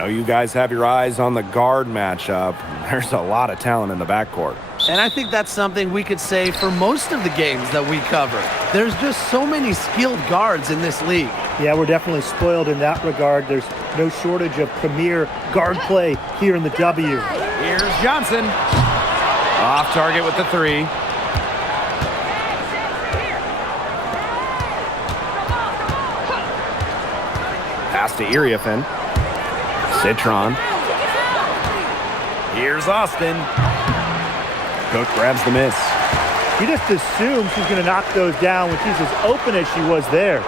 know you guys have your eyes on the guard matchup. There's a lot of talent in the backcourt. And I think that's something we could say for most of the games that we cover. There's just so many skilled guards in this league. Yeah, we're definitely spoiled in that regard. There's no shortage of premier guard play here in the W. Here's Johnson. Off target with the three. Pass to Iriafin. Citron. Here's Austin. Cook grabs the miss. He just assumes she's going to knock those down when she's as open as she was there.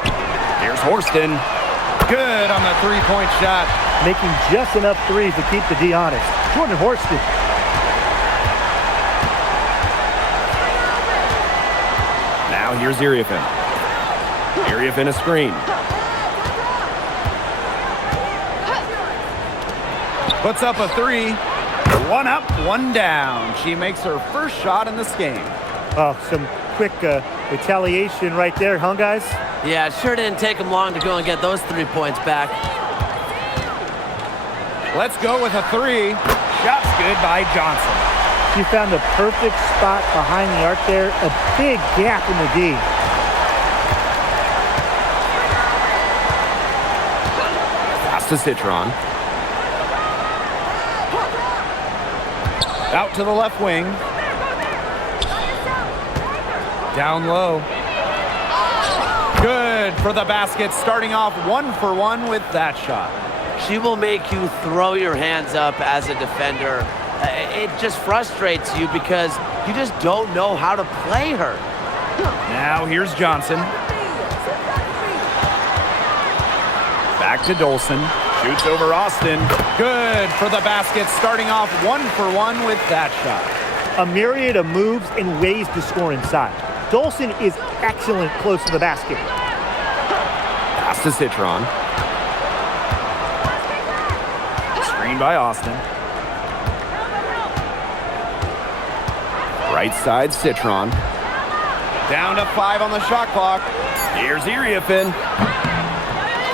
Here's Horston. Good on the three-point shot. Making just enough threes to keep the D honest. Jordan Horston. Now here's Iriafin. Iriafin a screen. Puts up a three. One up, one down. She makes her first shot in this game. Oh, some quick retaliation right there, huh, guys? Yeah, it sure didn't take them long to go and get those 3 points back. Let's go with a three. Shot's good by Johnson. She found the perfect spot behind the arc there. A big gap in the D. Pass to Citron. Out to the left wing. Down low. Good for the basket, starting off 1 for 1 with that shot. She will make you throw your hands up as a defender. It just frustrates you because you just don't know how to play her. Now here's Johnson. Back to Dolson. Shoots over Austin. Good for the basket, starting off 1 for 1 with that shot. A myriad of moves and ways to score inside. Dolson is excellent close to the basket. Pass to Citron. Screen by Austin. Right side, Citron. Down to 5 on the shot clock. Here's Iriafin.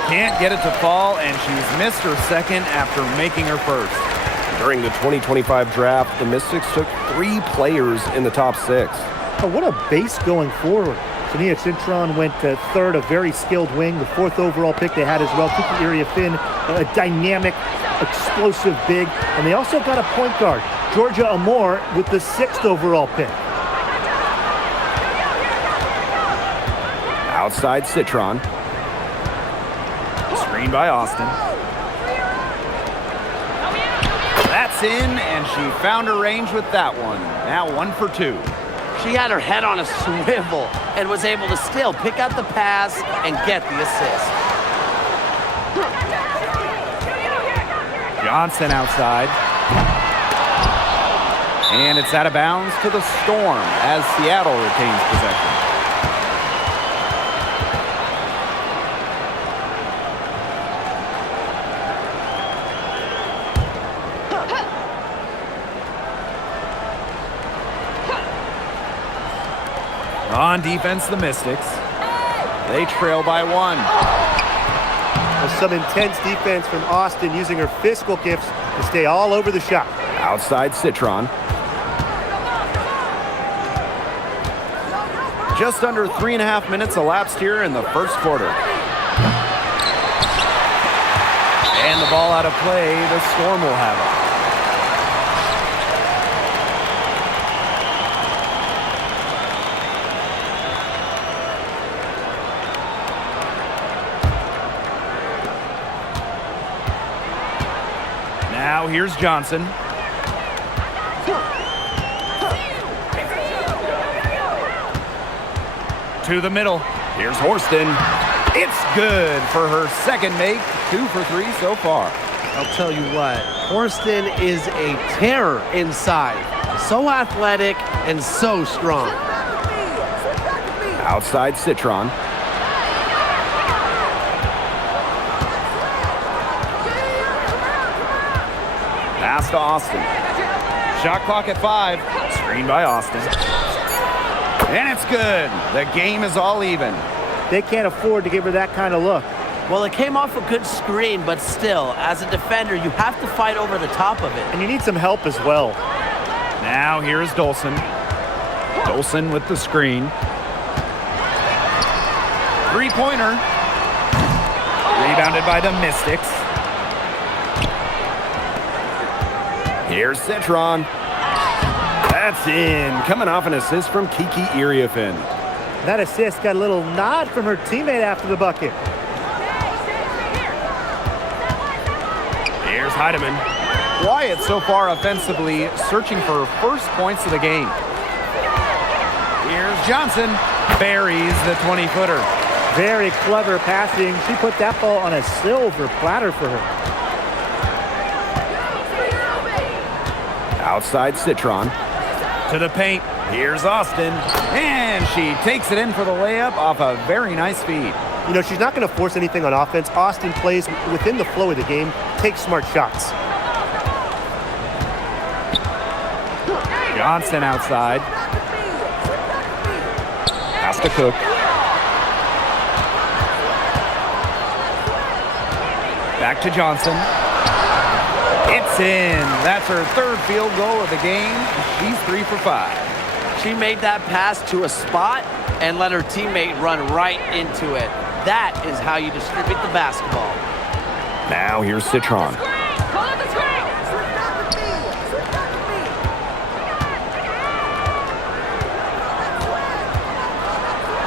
Can't get it to fall, and she's missed her second after making her first. During the 2025 draft, the Mystics took 3 players in the top 6. Oh, what a base going forward. Shania Citron went third, a very skilled wing, the 4th overall pick they had as well. Kiki Iriafin, a dynamic, explosive big, and they also got a point guard, Georgia Amore, with the 6th overall pick. Outside Citron. Screen by Austin. That's in, and she found her range with that one. Now 1 for 2. She had her head on a swivel and was able to still pick out the pass and get the assist. Johnson outside. And it's out of bounds to the Storm as Seattle retains possession. On defense, the Mystics. They trail by 1. Well, some intense defense from Austin, using her physical gifts to stay all over the shot. Outside Citron. Just under 3.5 minutes elapsed here in the first quarter. And the ball out of play, the Storm will have it. Now here's Johnson. To the middle. Here's Horston. It's good for her second make. 2 for 3 so far. I'll tell you what, Horston is a terror inside. So athletic and so strong. Outside Citron. Pass to Austin. Shot clock at 5. Screen by Austin. And it's good. The game is all even. They can't afford to give her that kind of look. Well, it came off a good screen, but still, as a defender, you have to fight over the top of it. And you need some help as well. Now here's Dolson. Dolson with the screen. Three-pointer. Rebounded by the Mystics. Here's Citron. That's in. Coming off an assist from Kiki Iriafin. That assist got a little nod from her teammate after the bucket. Here's Heidemann. Quiet so far offensively, searching for first points of the game. Here's Johnson. Buries the 20-footer. Very clever passing. She put that ball on a silver platter for her. Outside Citron. To the paint. Here's Austin. And she takes it in for the layup off a very nice feed. You know, she's not going to force anything on offense. Austin plays within the flow of the game, takes smart shots. Johnson outside. Pass to Cook. Back to Johnson. It's in. That's her third field goal of the game. She's 3 for 5. She made that pass to a spot and let her teammate run right into it. That is how you distribute the basketball. Now here's Citron.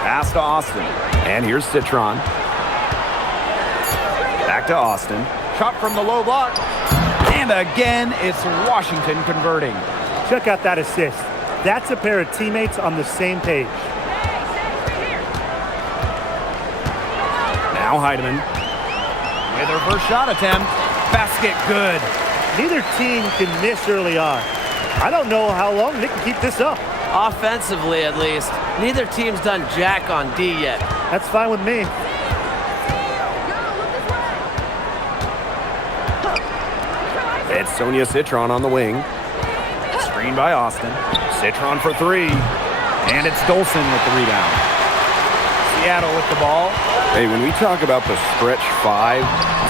Pass to Austin. And here's Citron. Back to Austin. Shot from the low block. And again, it's Washington converting. Check out that assist. That's a pair of teammates on the same page. Now Heidemann with her first shot attempt. Basket good. Neither team can miss early on. I don't know how long they can keep this up. Offensively, at least, neither team's done jack on D yet. That's fine with me. It's Sonia Citron on the wing. Screen by Austin. Citron for 3. And it's Dolson with the rebound. Seattle with the ball. Hey, when we talk about the stretch 5,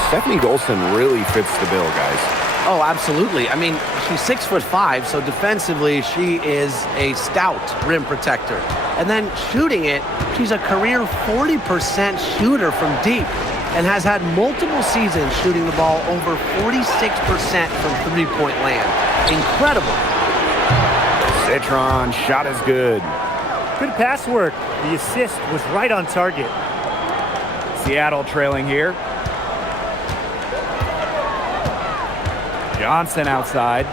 Stephanie Dolson really fits the bill, guys. Oh, absolutely. I mean, she's 6'5", so defensively, she is a stout rim protector. And then shooting it, she's a career 40% shooter from deep and has had multiple seasons shooting the ball over 46% from three-point land. Incredible. Citron shot is good. Good pass work. The assist was right on target. Seattle trailing here. Johnson outside.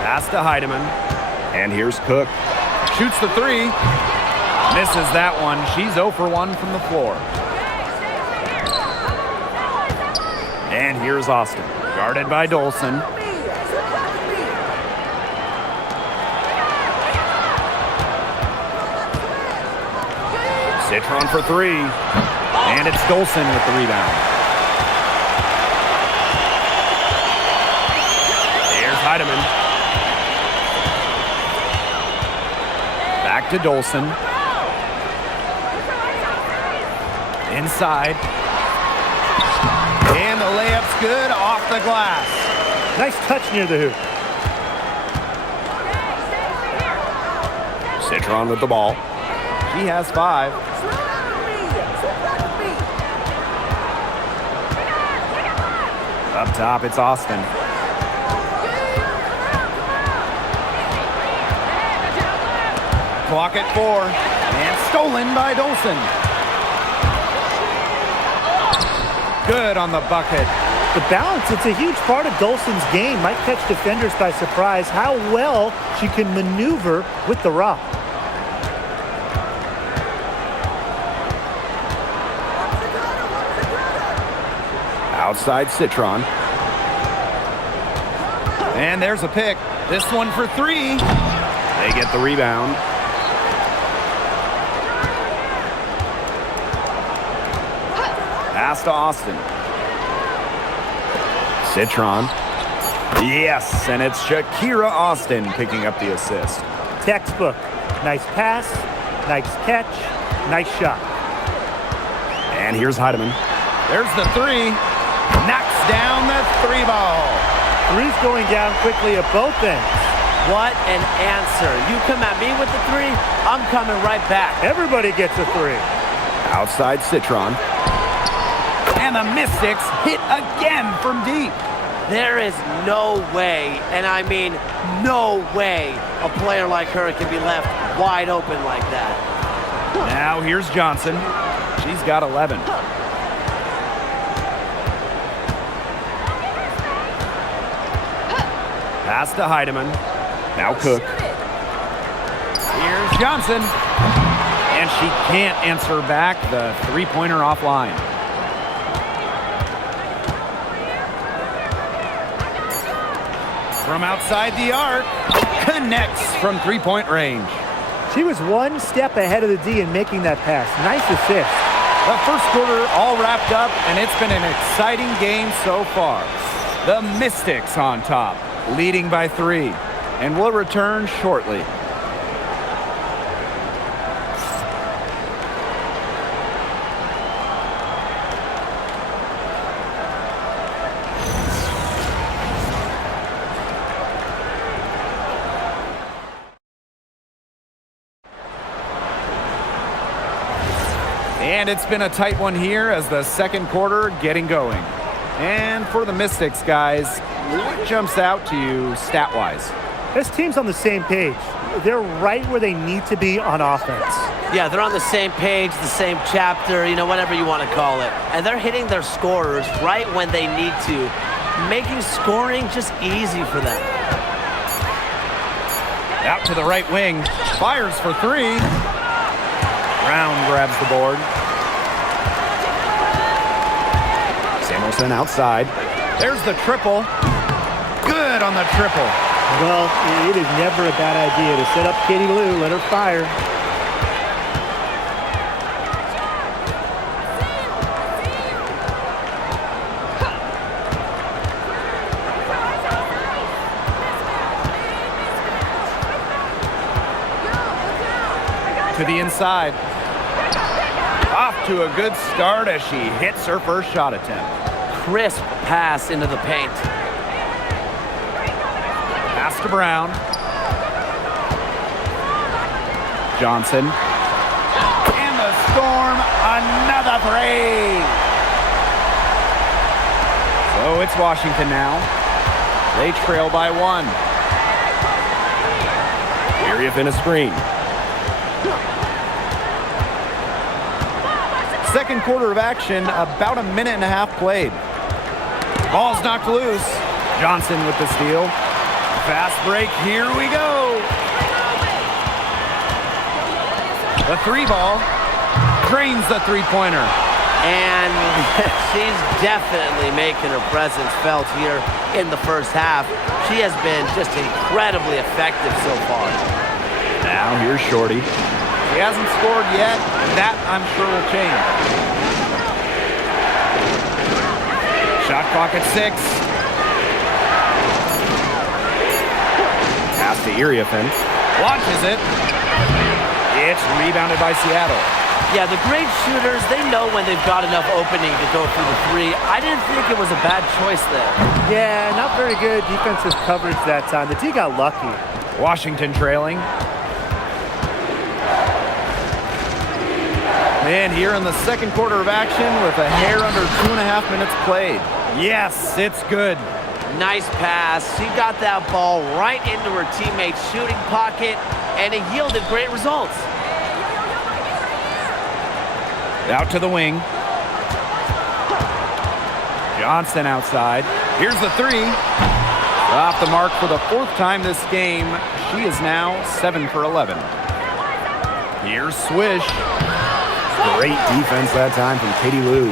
Pass to Heidemann. And here's Cook. Shoots the 3. Misses that one. She's 0 for 1 from the floor. And here's Austin. Guarded by Dolson. Citron for 3. And it's Dolson with the rebound. Here's Heidemann. Back to Dolson. Inside. And the layup's good off the glass. Nice touch near the hoop. Citron with the ball. She has 5. Up top, it's Austin. Clock at 4. And stolen by Dolson. Good on the bucket. The balance, it's a huge part of Dolson's game. Might catch defenders by surprise how well she can maneuver with the rock. Outside Citron. And there's a pick. This one for 3. They get the rebound. Pass to Austin. Citron. Yes, and it's Shakira Austin picking up the assist. Textbook. Nice pass, Nice catch. Nice shot. And here's Heidemann. There's the three. Knocks down the three ball. Three's going down quickly at both ends. What an answer. You come at me with the three, I'm coming right back. Everybody gets a three. Outside Citron. And the Mystics hit again from deep. There is no way, and I mean no way, a player like her can be left wide open like that. Now here's Johnson. She's got 11. Pass to Heidemann. Now Cook. Here's Johnson. And she can't answer back. The three-pointer offline. From outside the arc. Connects from three-point range. She was one step ahead of the D in making that pass. Nice assist. The first quarter all wrapped up, and it's been an exciting game so far. The Mystics on top, leading by 3, and we'll return shortly. And it's been a tight one here as the second quarter getting going. And for the Mystics, guys, what jumps out to you stat-wise? This team's on the same page. They're right where they need to be on offense. Yeah, they're on the same page, the same chapter, whatever you want to call it. And they're hitting their scorers right when they need to, making scoring just easy for them. Out to the right wing, fires for 3. Brown grabs the board. Samuelson outside. There's the triple. Good on the triple. Well, it is never a bad idea to set up Katie Lou, let her fire. To the inside. Off to a good start as she hits her first shot attempt. Crisp pass into the paint. Pass to Brown. Johnson. And the Storm, another 3. So it's Washington now. They trail by 1. Iriafen a screen. Second quarter of action, about a minute and a half played. Ball's knocked loose. Johnson with the steal. Fast break, here we go. The 3 ball drains the three-pointer. And she's definitely making her presence felt here in the first half. She has been just incredibly effective so far. Now here's Shorty. He hasn't scored yet. That, I'm sure, will change. Shot clock at 6. Pass to Iriafen. Launches it. It's rebounded by Seattle. Yeah, the great shooters, they know when they've got enough opening to go through the 3. I didn't think it was a bad choice there. Yeah, not very good defensive coverage that time. The D got lucky. Washington trailing. And here in the second quarter of action with a hair under 2.5 minutes played. Yes, it's good. Nice pass. She got that ball right into her teammate's shooting pocket, and it yielded great results. Out to the wing. Johnson outside. Here's the 3. Off the mark for the 4th time this game. She is now 7 for 11. Here's Swish. Great defense that time from Katie Lou.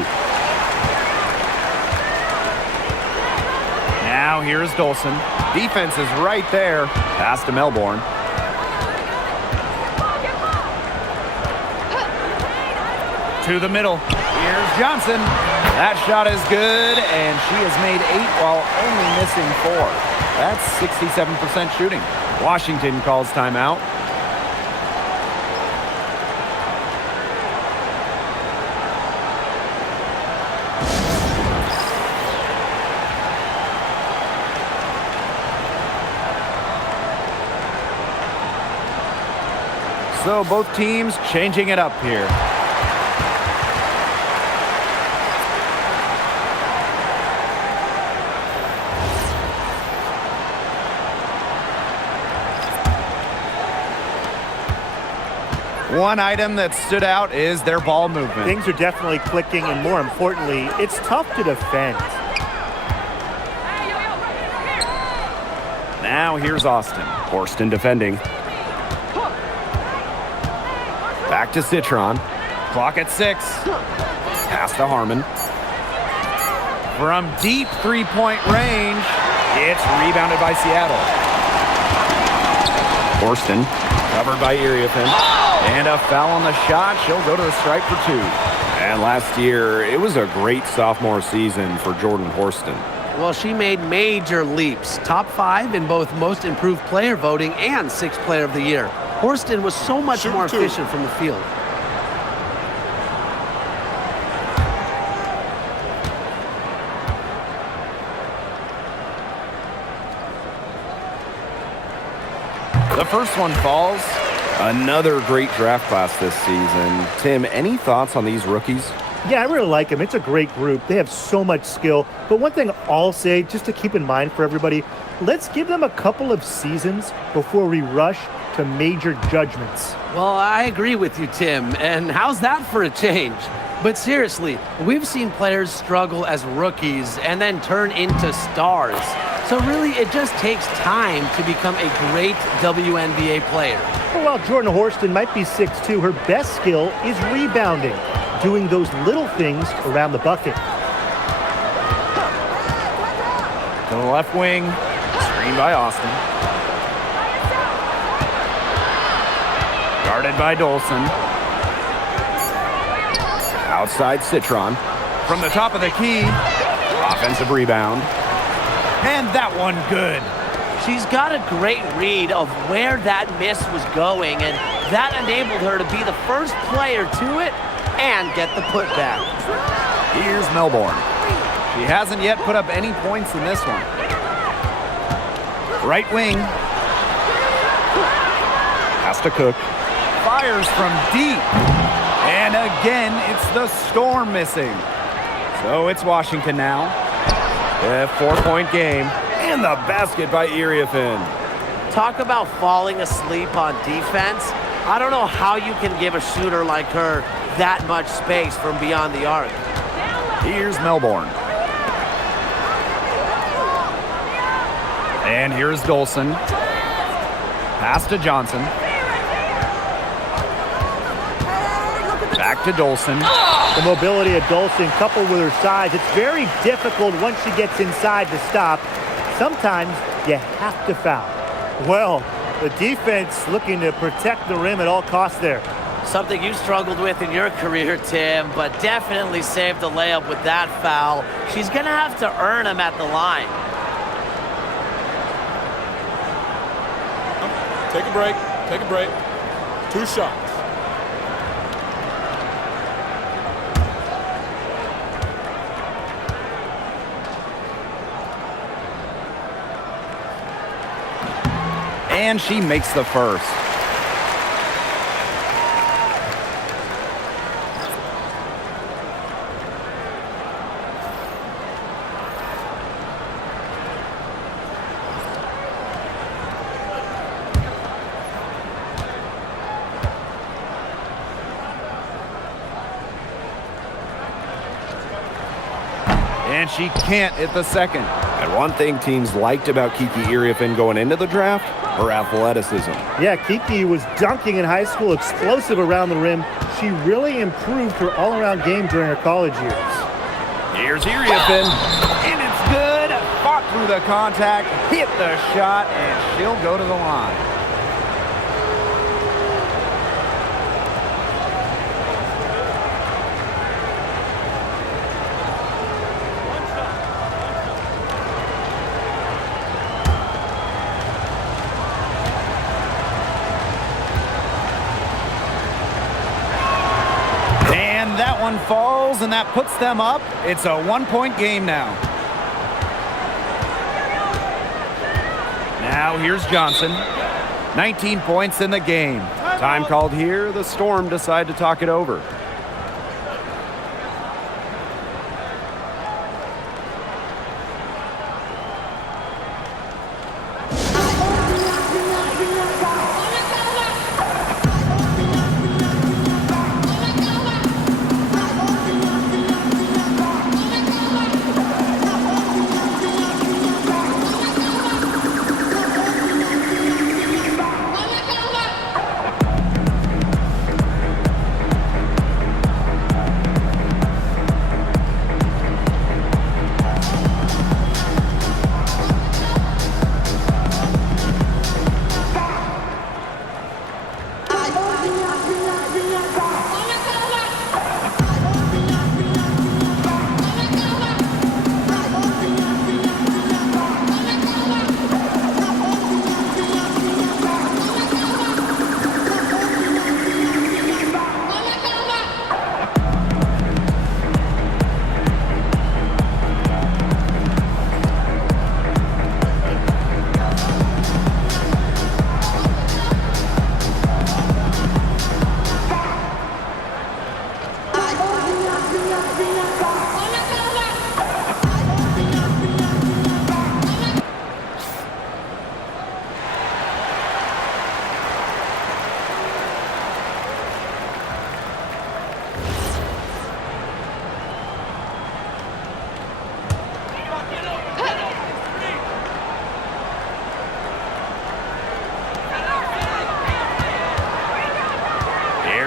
Now here's Dolson. Defense is right there. Pass to Melbourne. To the middle. Here's Johnson. That shot is good, and she has made 8 while only missing 4. That's 67% shooting. Washington calls timeout. So both teams changing it up here. One item that stood out is their ball movement. Things are definitely clicking, and more importantly, it's tough to defend. Now here's Austin. Horston defending. Back to Citron. Clock at 6. Pass to Harmon. From deep three-point range, it's rebounded by Seattle. Horston covered by Iriafen. And a foul on the shot. She'll go to the stripe for 2. And last year, it was a great sophomore season for Jordan Horston. Well, she made major leaps. Top 5 in both most improved player voting and 6th player of the year. Horston was so much more efficient from the field. The first one falls. Another great draft class this season. Tim, any thoughts on these rookies? Yeah, I really like them. It's a great group. They have so much skill. But one thing I'll say, just to keep in mind for everybody, let's give them a couple of seasons before we rush to major judgments. Well, I agree with you, Tim. And how's that for a change? But seriously, we've seen players struggle as rookies and then turn into stars. So really, it just takes time to become a great WNBA player. Well, while Jordan Horston might be 6'2", her best skill is rebounding, doing those little things around the bucket. To the left wing. Screen by Austin. Guarded by Dolson. Outside Citron. From the top of the key. Offensive rebound. And that one good. She's got a great read of where that miss was going, and that enabled her to be the first player to it and get the putback. Here's Melbourne. She hasn't yet put up any points in this one. Right wing. Has to Cook. Fires from deep. And again, it's the Storm missing. So it's Washington now. A 4-point game. And the basket by Iriafen. Talk about falling asleep on defense. I don't know how you can give a shooter like her that much space from beyond the arc. Here's Melbourne. And here's Dolson. Pass to Johnson. Back to Dolson. The mobility of Dolson coupled with her size, it's very difficult once she gets inside to stop. Sometimes you have to foul. Well, the defense looking to protect the rim at all costs there. Something you struggled with in your career, Tim, but definitely saved the layup with that foul. She's going to have to earn him at the line. Take a break. Take a break. 2 shots. And she makes the first. And she can't hit the second. And one thing teams liked about Kiki Iriafen going into the draft, her athleticism. Yeah, Kiki was dunking in high school, explosive around the rim. She really improved her all-around game during her college years. Here's Iriafen. And it's good. Fought through the contact, hit the shot, and she'll go to the line. one falls, and that puts them up. It's a one-point game now. Now here's Johnson. 19 points in the game. Time called here. The Storm decide to talk it over.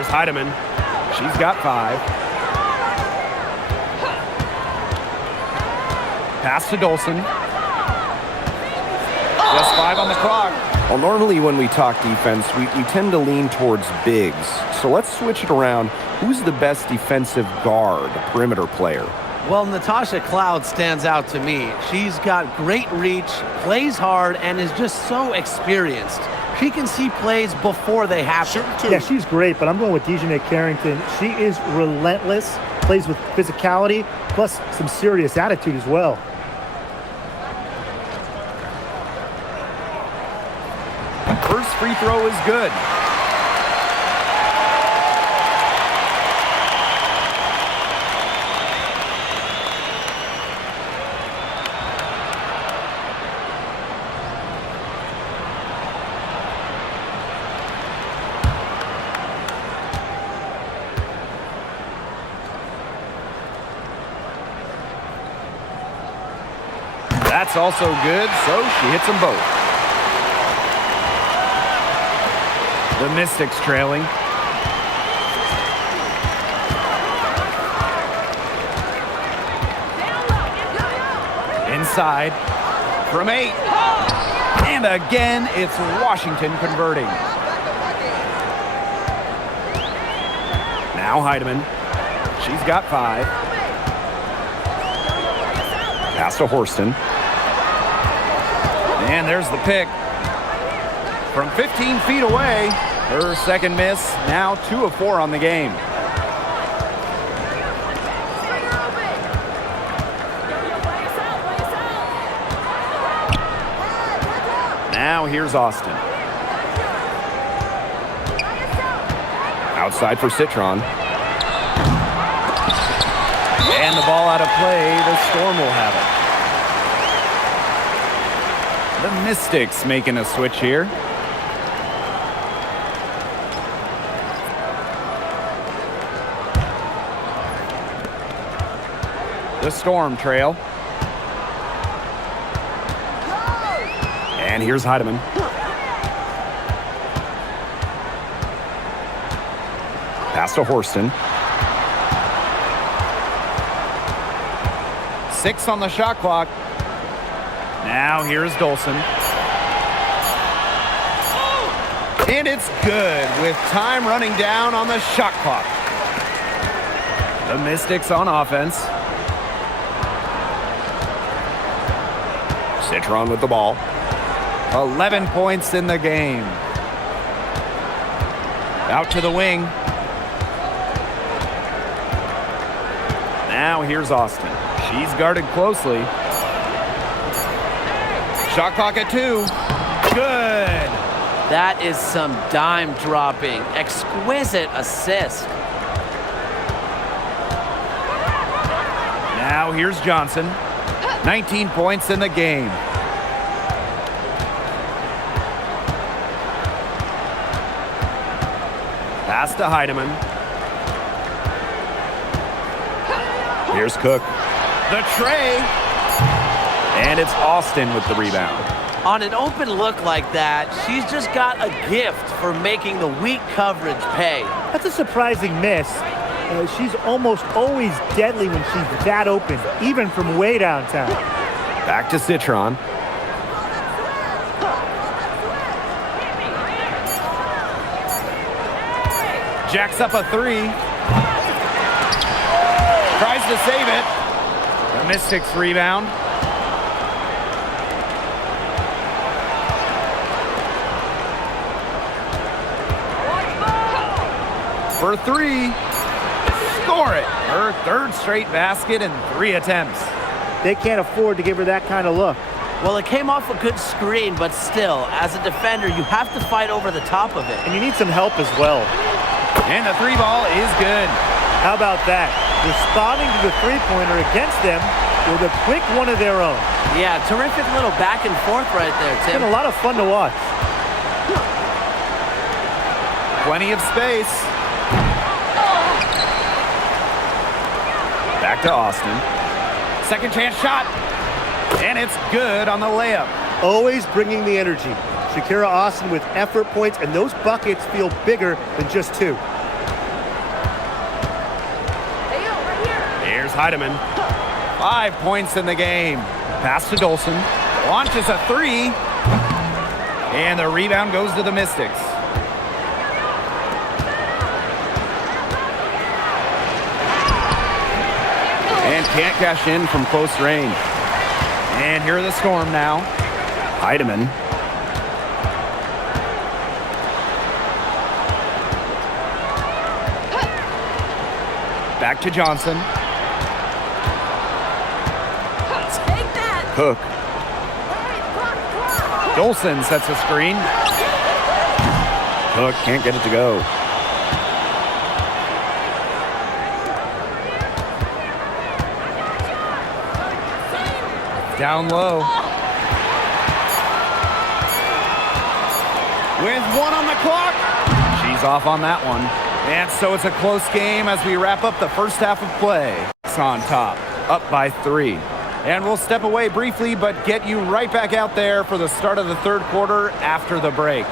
Heidemann. She's got 5. Pass to Dolson. Just 5 on the clock. Well, normally when we talk defense, we tend to lean towards bigs. So let's switch it around. Who's the best defensive guard, perimeter player? Well, Natasha Cloud stands out to me. She's got great reach, plays hard, and is just so experienced. She can see plays before they happen. Yeah, she's great, but I'm going with Dejanay Carrington. She is relentless, plays with physicality, plus some serious attitude as well. First free throw is good. That's also good, so she hits them both. The Mystics trailing. Inside from 8. And again, it's Washington converting. Now Heidemann. She's got 5. Pass to Horston. And there's the pick. From 15 feet away, her second miss, now 2 of 4 on the game. Now here's Austin. Outside for Citron. And the ball out of play, the Storm will have it. The Mystics making a switch here. The Storm trail. And here's Heidemann. Pass to Horston. 6 on the shot clock. Now here's Dolson. And it's good with time running down on the shot clock. The Mystics on offense. Citron with the ball. 11 points in the game. Out to the wing. Now here's Austin. She's guarded closely. Shot clock at 2. Good. That is some dime dropping. Exquisite assist. Now here's Johnson. 19 points in the game. Pass to Heidemann. Here's Cook. The tray. And it's Austin with the rebound. On an open look like that, she's just got a gift for making the weak coverage pay. That's a surprising miss. She's almost always deadly when she's that open, even from way downtown. Back to Citron. Jacks up a 3. Tries to save it. The Mystics rebound. For 3. Score it. Her 3rd straight basket in 3 attempts. They can't afford to give her that kind of look. Well, it came off a good screen, but still, as a defender, you have to fight over the top of it. And you need some help as well. And the 3 ball is good. How about that? Responding to the three-pointer against them with a quick one of their own. Yeah, terrific little back and forth right there, It's Tim. been a lot of fun to watch. Plenty of space. Back to Austin. Second chance shot. And it's good on the layup. Always bringing the energy. Shakira Austin with effort points, and those buckets feel bigger than just 2. Here's Heidemann. 5 points in the game. Pass to Dolson. Launches a 3. And the rebound goes to the Mystics. And can't cash in from close range. And here are the Storm now. Heidemann. Back to Johnson. Take that. Cook. Dolson sets a screen. Cook can't get it to go. Down low. With 1 on the clock. She's off on that one. And so it's a close game as we wrap up the first half of play. It's on top, up by 3. And we'll step away briefly, but get you right back out there for the start of the 3rd quarter after the break.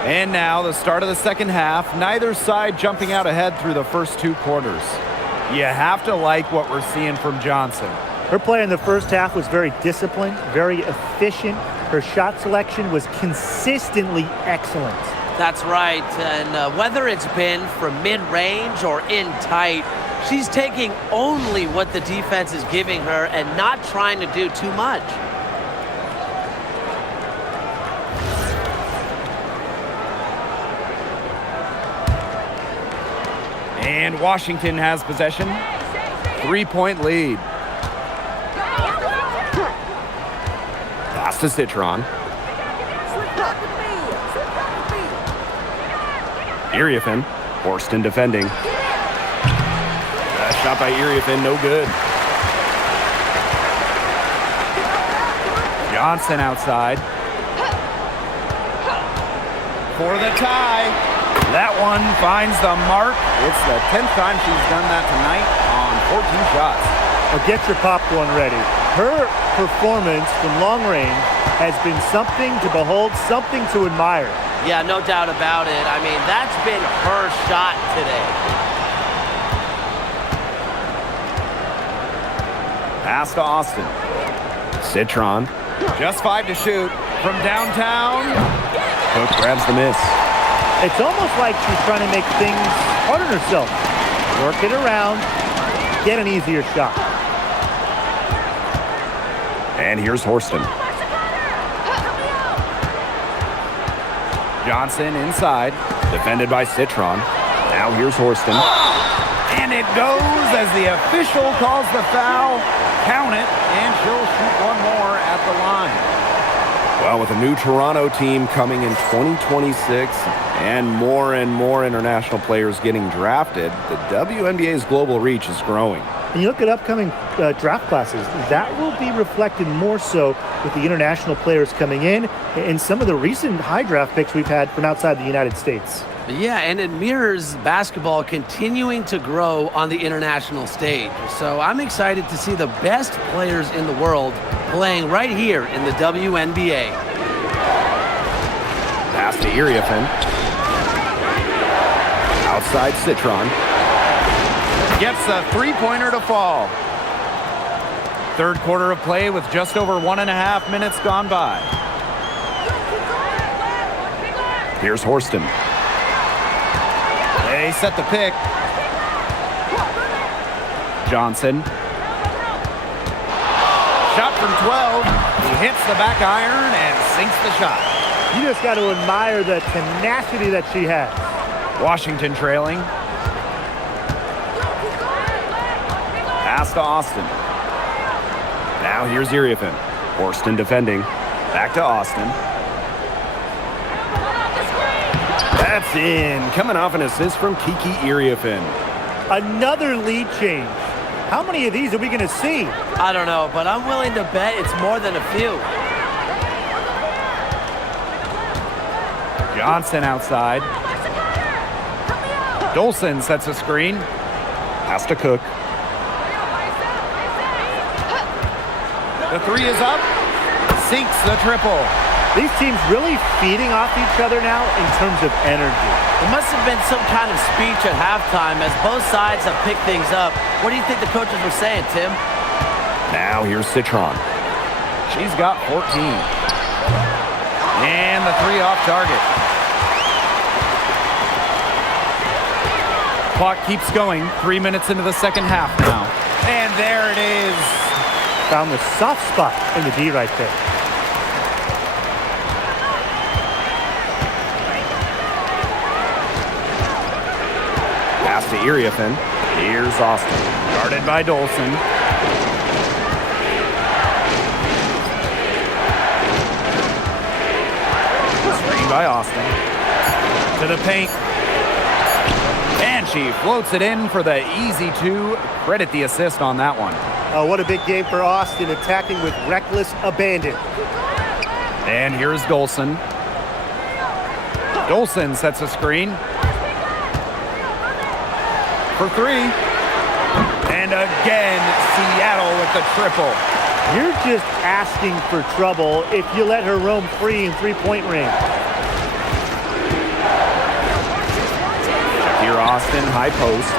And now the start of the second half, neither side jumping out ahead through the first 2 quarters. You have to like what we're seeing from Johnson. Her play in the first half was very disciplined, very efficient. Her shot selection was consistently excellent. That's right, and whether it's been from mid-range or in tight, she's taking only what the defense is giving her and not trying to do too much. And Washington has possession. 3-point lead. Pass to Citron. Iriefin, Horston defending. Shot by Iriefin, no good. Johnson outside. For the tie. That one finds the mark. It's the 10th time she's done that tonight on 14 shots. Well, get your popcorn ready. Her performance from long range has been something to behold, something to admire. Yeah, no doubt about it. I mean, that's been her shot today. Pass to Austin. Citron. Just 5 to shoot from downtown. Cook grabs the miss. It's almost like she's trying to make things hard on herself. Work it around, get an easier shot. And here's Horston. Johnson inside. Defended by Citron. Now here's Horston. And it goes as the official calls the foul. Count it, and she'll shoot one more at the line. Well, with a new Toronto team coming in 2026 and more international players getting drafted, the WNBA's global reach is growing. And you look at upcoming draft classes, that will be reflected more so with the international players coming in and some of the recent high draft picks we've had from outside the United States. Yeah, and it mirrors basketball continuing to grow on the international stage. So I'm excited to see the best players in the world playing right here in the WNBA. Pass to Iriefin. Outside Citron. Gets a three-pointer to fall. Third quarter of play with just over 1.5 minutes gone by. Here's Horston. They set the pick. Johnson. Shot from 12. He hits the back iron and sinks the shot. You just got to admire the tenacity that she has. Washington trailing. Pass to Austin. Now here's Iriefin. Horston defending. Back to Austin. That's in. Coming off an assist from Kiki Iriefin. Another lead change. How many of these are we going to see? I don't know, but I'm willing to bet it's more than a few. Johnson outside. Dolson sets a screen. Pass to Cook. The three is up. Sinks the triple. These teams really feeding off each other now in terms of energy. It must have been some kind of speech at halftime as both sides have picked things up. What do you think the coaches were saying, Tim? Now here's Citron. She's got 14. And the three off target. Clock keeps going. 3 minutes into the second half now. And there it is. Found the soft spot in the D right there. Pass to Iriefin. Here's Austin. Guarded by Dolson. Screen by Austin. To the paint. And she floats it in for the easy two. Credit the assist on that one. Oh, what a big game for Austin, attacking with reckless abandon. And here's Dolson. Dolson sets a screen. For three. And again, Seattle with the triple. You're just asking for trouble if you let her roam free in three-point range. Here Austin, high post.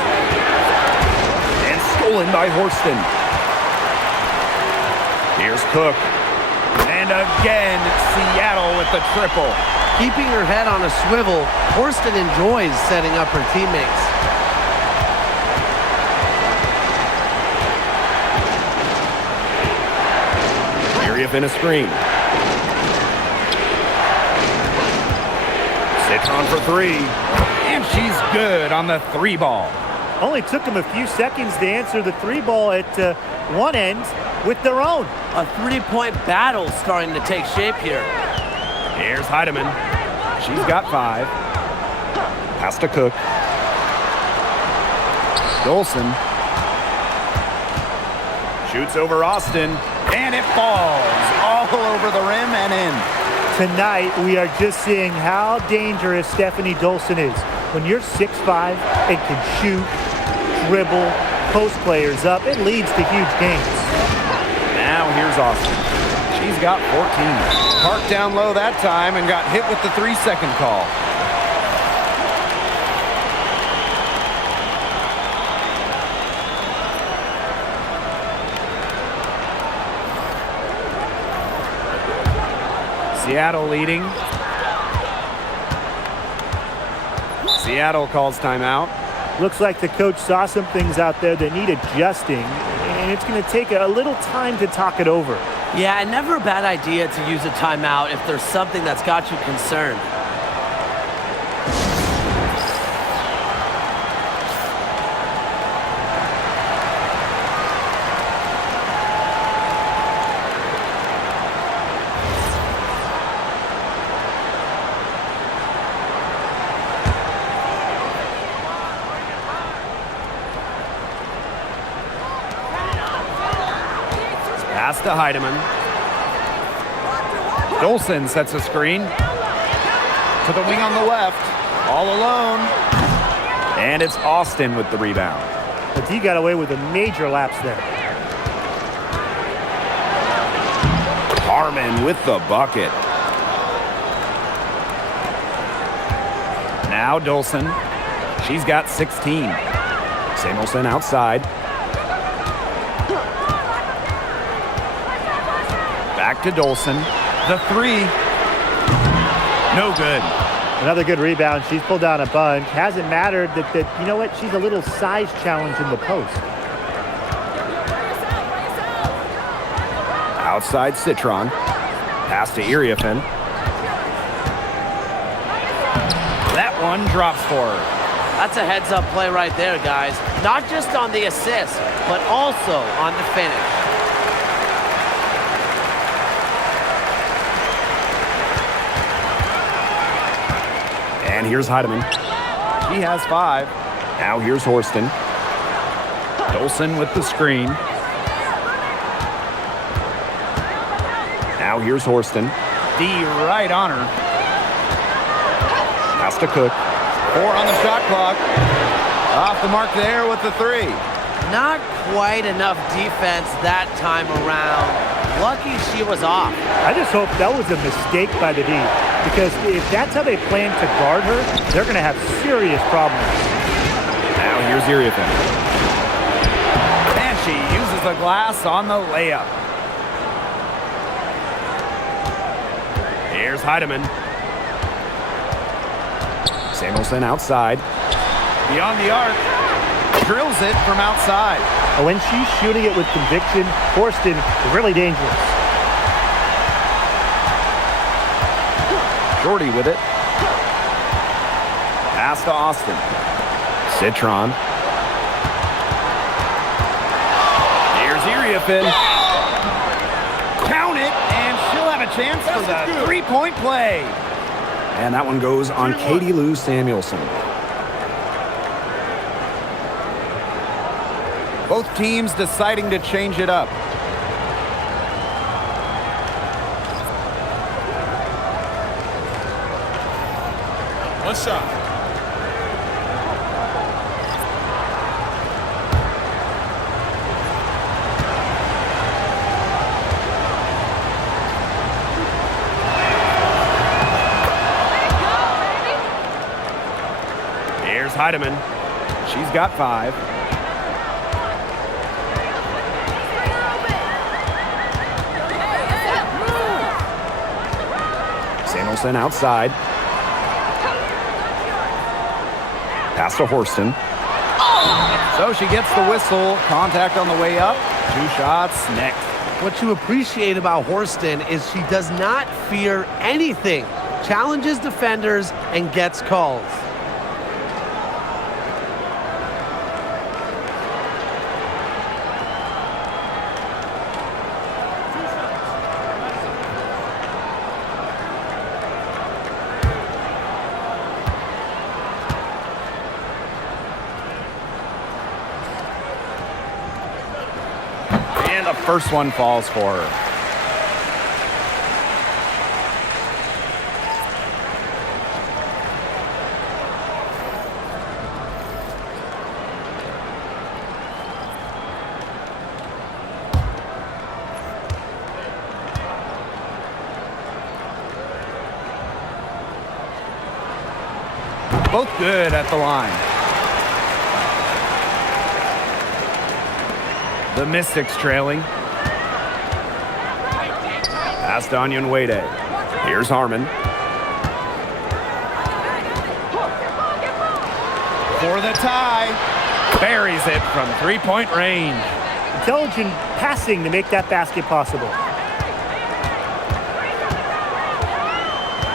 And stolen by Horston. Here's Cook. And again, Seattle with the triple. Keeping her head on a swivel, Horston enjoys setting up her teammates. Iriefin a screen. Citron for three. And she's good on the three ball. Only took them a few seconds to answer the three ball at one end with their own. A three-point battle starting to take shape here. Here's Heidemann. She's got 5. Has to Cook. Dolson shoots over Austin, and it falls all over the rim and in. Tonight, we are just seeing how dangerous Stephanie Dolson is. When you're 6'5" and can shoot, dribble, post players up, it leads to huge games. Now here's Austin. She's got 14. Parked down low that time and got hit with the 3-second call. Seattle leading. Seattle calls timeout. Looks like the coach saw some things out there that need adjusting, and it's going to take a little time to talk it over. Yeah, and never a bad idea to use a timeout if there's something that's got you concerned. Pass to Heidemann. Dolson sets a screen to the wing on the left, all alone. And it's Austin with the rebound. But he got away with a major lapse there. Harmon with the bucket. Now Dolson. She's got 16. Samuelson outside. Back to Dolson. The 3. No good. Another good rebound. She's pulled down a bunch. Hasn't mattered that you know what? She's a little size challenge in the post. Outside Citron. Pass to Iriafen. That one drops for her. That's a heads-up play right there, guys. Not just on the assist, but also on the finish. And here's Heidemann. She has 5. Now here's Horston. Dolson with the screen. Now here's Horston. D right on her. Pass to Cook. 4 on the shot clock. Off the mark there with the 3. Not quite enough defense that time around. Lucky she was off. I just hope that was a mistake by the D, because if that's how they plan to guard her, they're going to have serious problems. Now here's Iriafen. And she uses the glass on the layup. Here's Heidemann. Samuelson outside. Beyond the arc. Drills it from outside. And when she's shooting it with conviction, Horston is really dangerous. Jordy with it. Pass to Austin. Citron. Here's Iriafen. Count it, and she'll have a chance for the 3-point play. And that one goes on Katie Lou Samuelson. Both teams deciding to change it up. One shot. Here's Heidemann. She's got 5. Samuelson outside. Pass to Horston. So she gets the whistle. Contact on the way up. 2 shots next. What you appreciate about Horston is she does not fear anything. Challenges defenders and gets calls. And the first one falls for her. Both good at the line. The Mystics trailing. Pass to Onyenwede. Here's Harmon. For the tie. Buries it from three-point range. Intelligent passing to make that basket possible.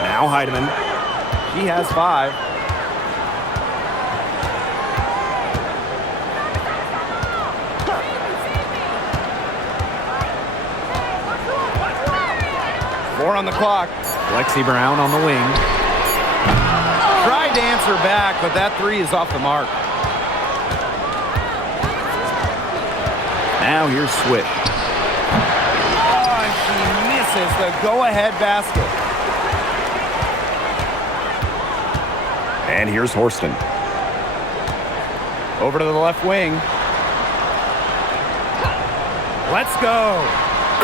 Now Heidemann. She has 5. Four on the clock. Lexi Brown on the wing. Tried to answer back, but that 3 is off the mark. Now here's Swish. Oh, and she misses the go-ahead basket. And here's Horston. Over to the left wing. Let's go.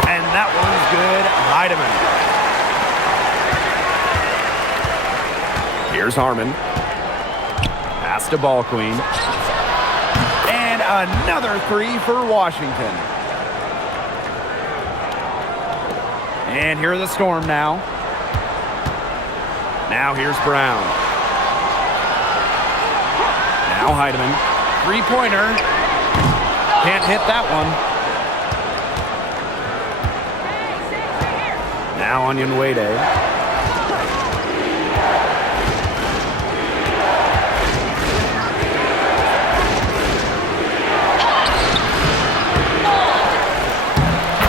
And that one's good. Heidemann. Here's Harmon. Pass to Ball Queen. And another 3 for Washington. And here are the Storm now. Now here's Brown. Now Heidemann. Three-pointer. Can't hit that one. Now Onyenwede.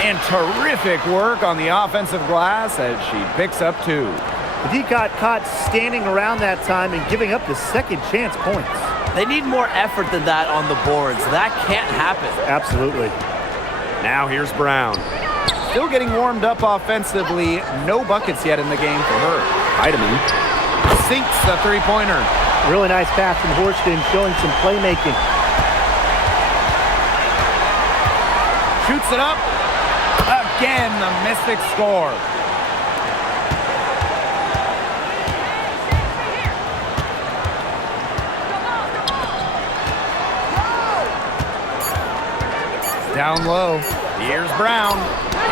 And terrific work on the offensive glass as she picks up 2. But he got caught standing around that time and giving up the second chance points. They need more effort than that on the boards. That can't happen. Absolutely. Now here's Brown. Still getting warmed up offensively. No buckets yet in the game for her. Heidemann sinks the three-pointer. Really nice pass from Horston, showing some playmaking. Shoots it up. Again, the Mystics score. Down low. Here's Brown.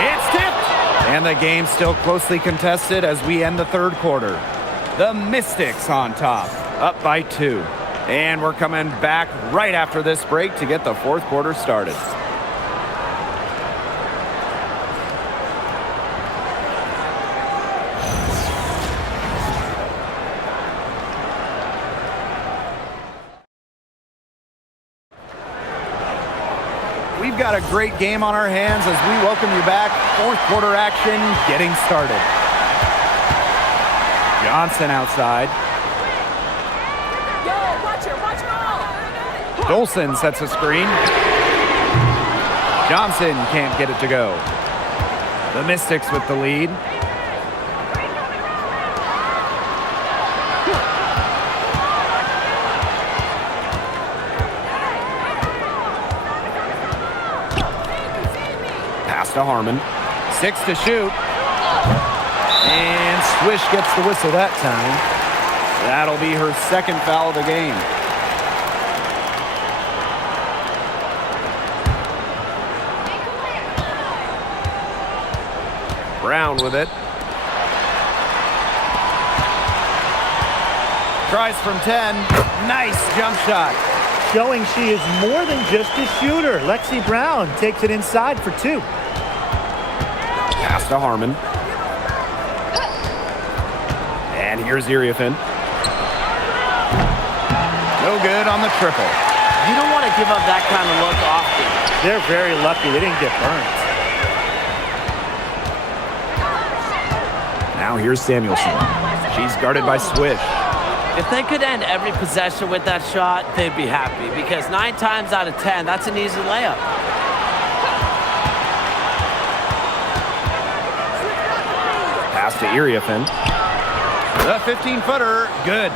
It's tipped. And the game's still closely contested as we end the third quarter. The Mystics on top, up by 2. And we're coming back right after this break to get the fourth quarter started. We've got a great game on our hands as we welcome you back. Fourth quarter action getting started. Johnson outside. Yo, watch her all. Dolson sets a screen. Johnson can't get it to go. The Mystics with the lead. To Harmon. 6 to shoot. And Swish gets the whistle that time. That'll be her second foul of the game. Brown with it. Tries from 10. Nice jump shot. Showing she is more than just a shooter. Lexi Brown takes it inside for 2. Pass to Harmon. And here's Iriafin. No good on the triple. You don't want to give up that kind of look often. They're very lucky they didn't get burned. Now here's Samuelson. She's guarded by Swish. If they could end every possession with that shot, they'd be happy because 9 times out of 10, that's an easy layup. to Iriafin. The 15-footer, good.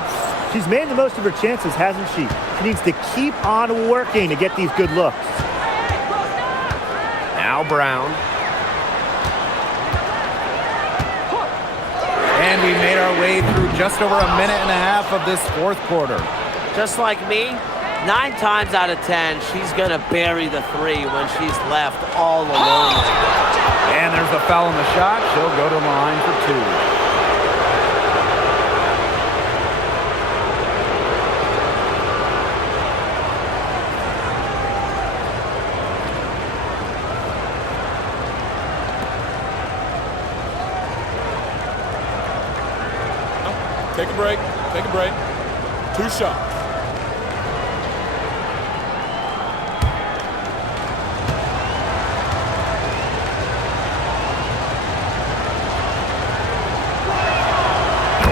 She's made the most of her chances, hasn't she? She needs to keep on working to get these good looks. Now Brown. And we made our way through just over a minute and a half of this fourth quarter. Just like me, 9 times out of 10, she's going to bury the 3 when she's left all alone. And there's the foul on the shot. She'll go to the line for 2. Take a break. Take a break. 2 shots.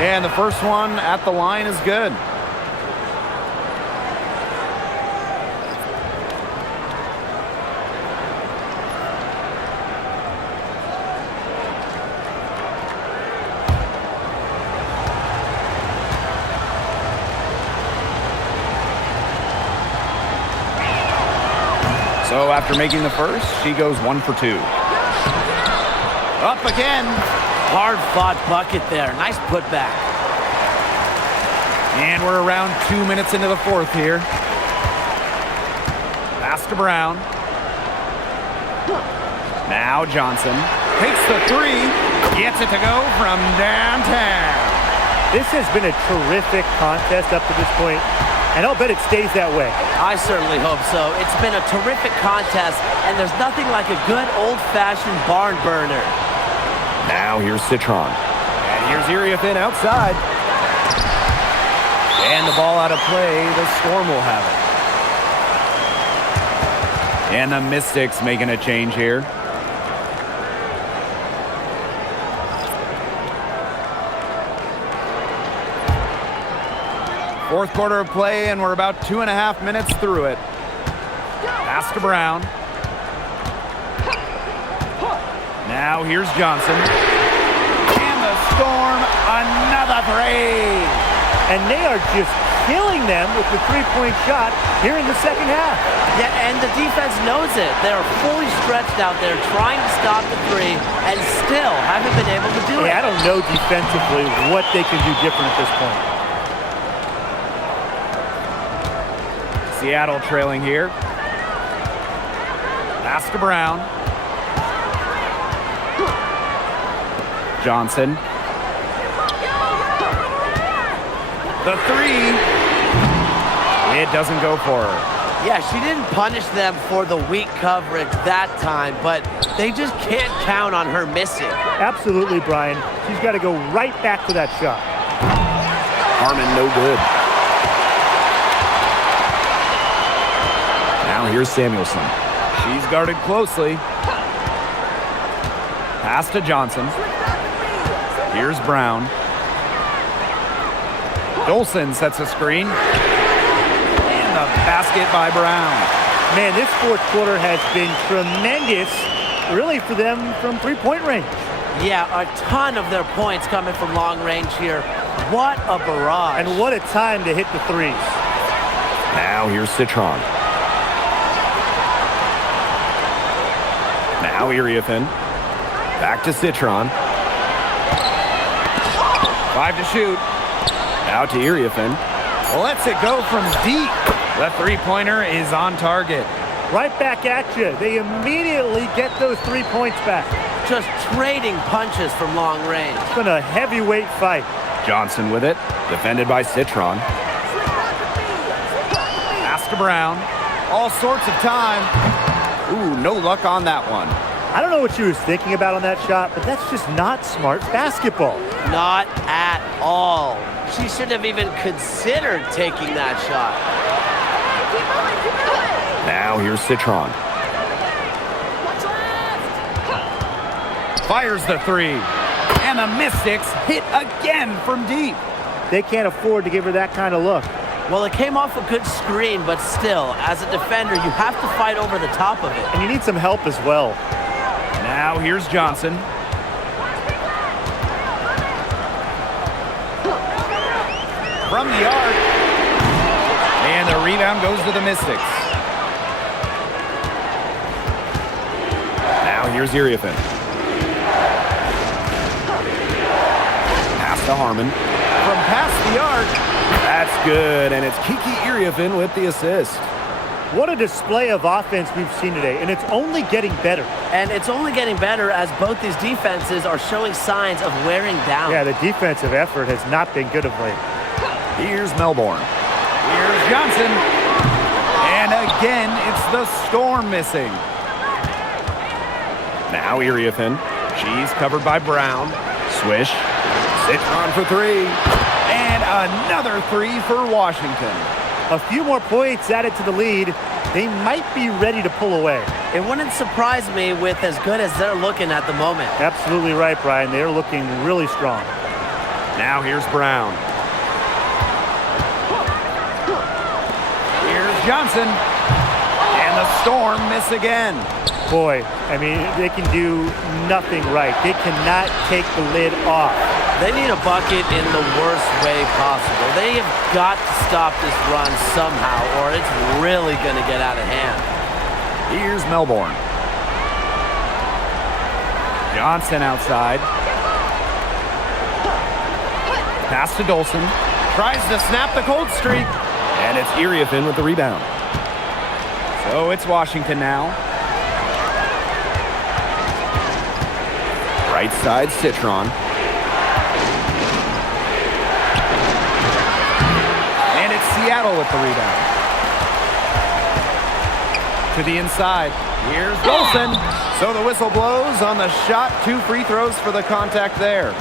And the first one at the line is good. So after making the first, she goes 1 for 2. Up again. Hard-fought bucket there. Nice putback. And we're around 2 minutes into the fourth here. Pass to Brown. Now Johnson takes the 3. Gets it to go from downtown. This has been a terrific contest up to this point, and I'll bet it stays that way. I certainly hope so. It's been a terrific contest, and there's nothing like a good old-fashioned barn burner. Now here's Citron. And here's Iriafin outside. And the ball out of play. The Storm will have it. And the Mystics making a change here. Fourth quarter of play, and we're about 2.5 minutes through it. Pass to Brown. Now here's Johnson. And the Storm, another 3. And they are just killing them with the 3-point shot here in the second half. Yeah, and the defense knows it. They're fully stretched out there trying to stop the 3 and still haven't been able to do it. I don't know defensively what they can do different at this point. Seattle trailing here. Pass to Brown. Johnson. The 3. It doesn't go for her. Yeah, she didn't punish them for the weak coverage that time, but they just can't count on her missing. Absolutely, Brian. She's got to go right back to that shot. Harmon, no good. Now here's Samuelson. She's guarded closely. Pass to Johnson. Here's Brown. Dolson sets a screen. And the basket by Brown. Man, this fourth quarter has been tremendous, really, for them from 3-point range. Yeah, a ton of their points coming from long range here. What a barrage. And what a time to hit the 3s. Now here's Citron. Now Iriafin. Back to Citron. 5 to shoot. Out to Iriafin. Lets it go from deep. The 3-pointer is on target. Right back at you. They immediately get those 3 points back. Just trading punches from long range. It's been a heavyweight fight. Johnson with it. Defended by Citron. Pass to Brown. All sorts of time. Ooh, no luck on that one. I don't know what she was thinking about on that shot, but that's just not smart basketball. Not at all. She shouldn't have even considered taking that shot. Now here's Citron. Fires the 3. And the Mystics hit again from deep. They can't afford to give her that kind of look. Well, it came off a good screen, but still, as a defender, you have to fight over the top of it. And you need some help as well. Now here's Johnson. from the arc. And the rebound goes to the Mystics. Now here's Iriefin. Pass to Harmon. From past the arc. That's good, and it's Kiki Iriefin with the assist. What a display of offense we've seen today, and it's only getting better. And it's only getting better as both these defenses are showing signs of wearing down. Yeah, the defensive effort has not been good of late. Here's Melbourne. Here's Johnson. And again, it's the Storm missing. Now Iriefin. She's covered by Brown. Swish. Citron for three. And another three for Washington. A few more points added to the lead. They might be ready to pull away. It wouldn't surprise me with as good as they're looking at the moment. Absolutely right, Brian. They're looking really strong. Now here's Brown. Here's Johnson. And the Storm miss again. Boy, I mean, they can do nothing right. They cannot take the lid off. They need a bucket in the worst way possible. They have got to stop this run somehow, or it's really going to get out of hand. Here's Melbourne. Johnson outside. Pass to Dolson. Tries to snap the cold streak. And it's Iriefin with the rebound. So it's Washington now. Right side, Citron. And it's Seattle with the rebound. To the inside. Here's Dolson. So the whistle blows on the shot. 2 free throws for the contact there.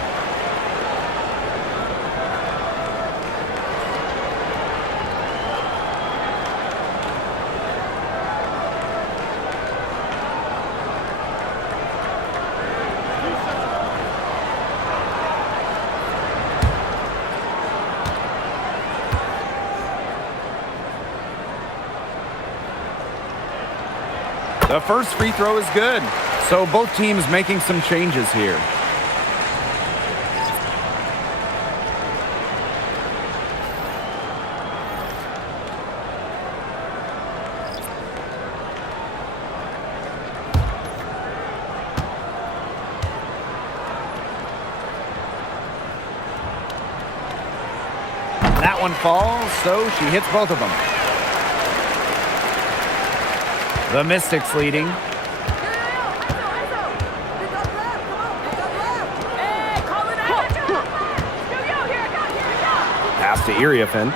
The first free throw is good. So both teams making some changes here. That one falls, so she hits both of them. The Mystics leading. Pass to Iriefin.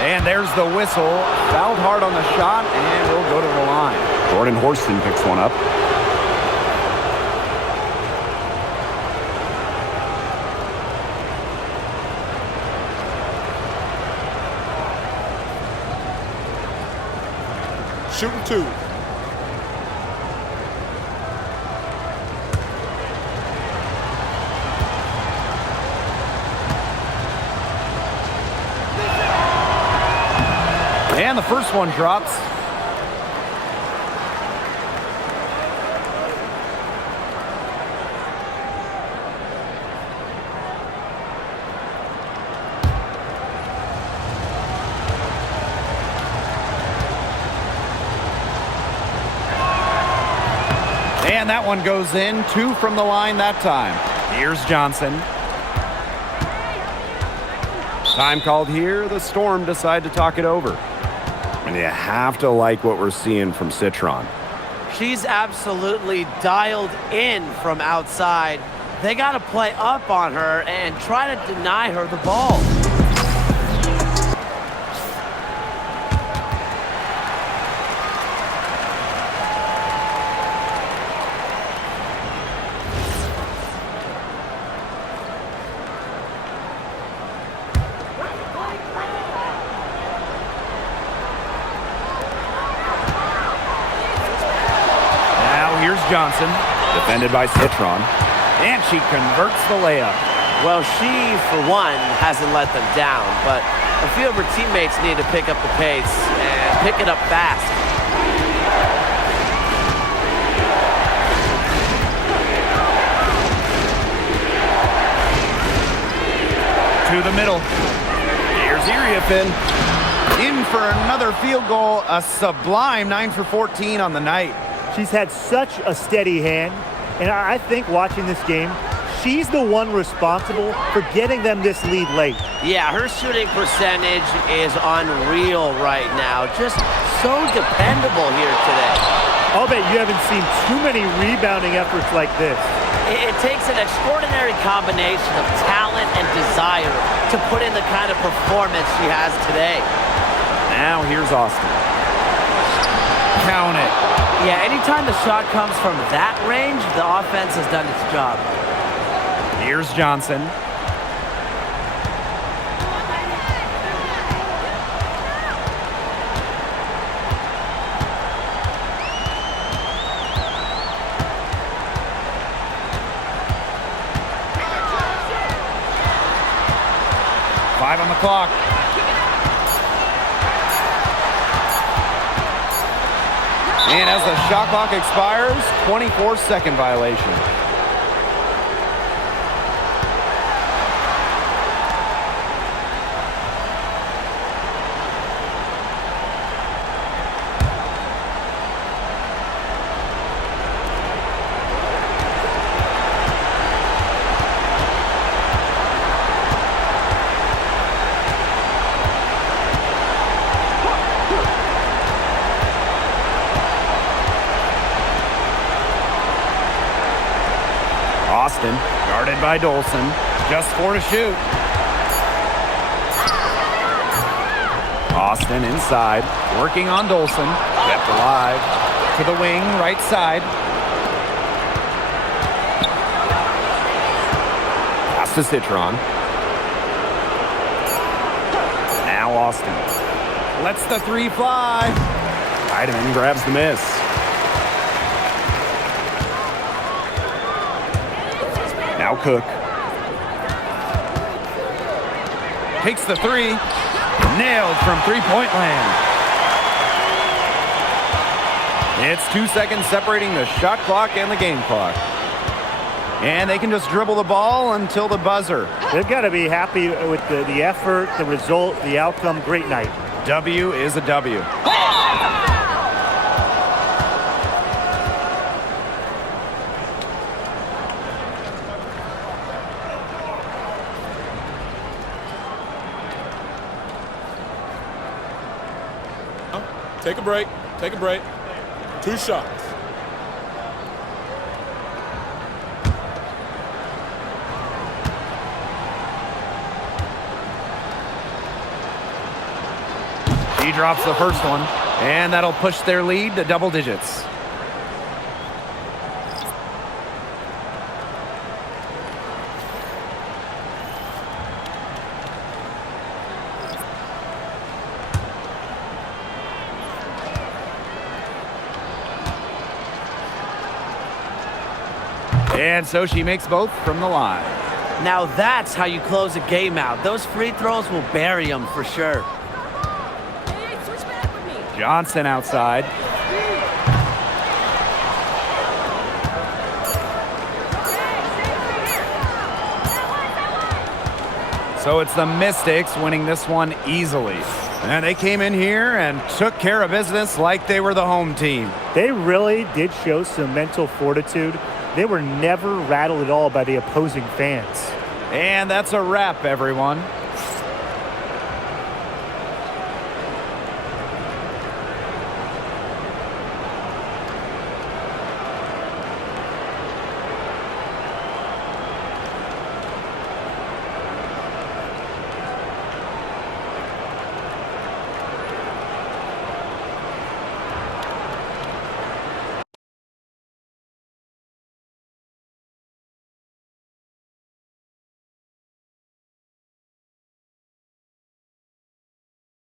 And there's the whistle. Fouled hard on the shot, and we'll go to the line. Jordan Horston picks one up. Shooting 2. And the first one drops. And that one goes in. 2 from the line that time. Here's Johnson. Time called here. The Storm decide to talk it over. And you have to like what we're seeing from Citron. She's absolutely dialed in from outside. They got to play up on her and try to deny her the ball. Here's Johnson. Defended by Citron. And she converts the layup. Well, she, for one, hasn't let them down, but a few of her teammates need to pick up the pace and pick it up fast. To the middle. Here's Iriafin. In for another field goal. A sublime 9 for 14 on the night. She's had such a steady hand, and I think watching this game, she's the one responsible for getting them this lead late. Yeah, her shooting percentage is unreal right now. Just so dependable here today. I'll bet you haven't seen too many rebounding efforts like this. It takes an extraordinary combination of talent and desire to put in the kind of performance she has today. Now here's Austin. Count it. Yeah, anytime the shot comes from that range, the offense has done its job. Here's Johnson. Five on the clock. And as the shot clock expires, 24-second violation. Austin, guarded by Dolson. Just 4 to shoot. Austin inside, working on Dolson. Kept alive. To the wing, right side. Pass to Citron. Now Austin. Lets the three fly. Heidemann grabs the miss. Now Cook. Takes the three. Nailed from three-point land. It's 2 seconds separating the shot clock and the game clock. And they can just dribble the ball until the buzzer. They've got to be happy with the effort, the result, the outcome. Great night. W is a W. Take a break. Take a break. 2 shots. He drops the first one, and that'll push their lead to double digits. And so she makes both from the line. Now that's how you close a game out. Those free throws will bury them for sure. Hey, switch back with me. Johnson outside. So it's the Mystics winning this one easily. And they came in here and took care of business like they were the home team. They really did show some mental fortitude. They were never rattled at all by the opposing fans. And that's a wrap, everyone.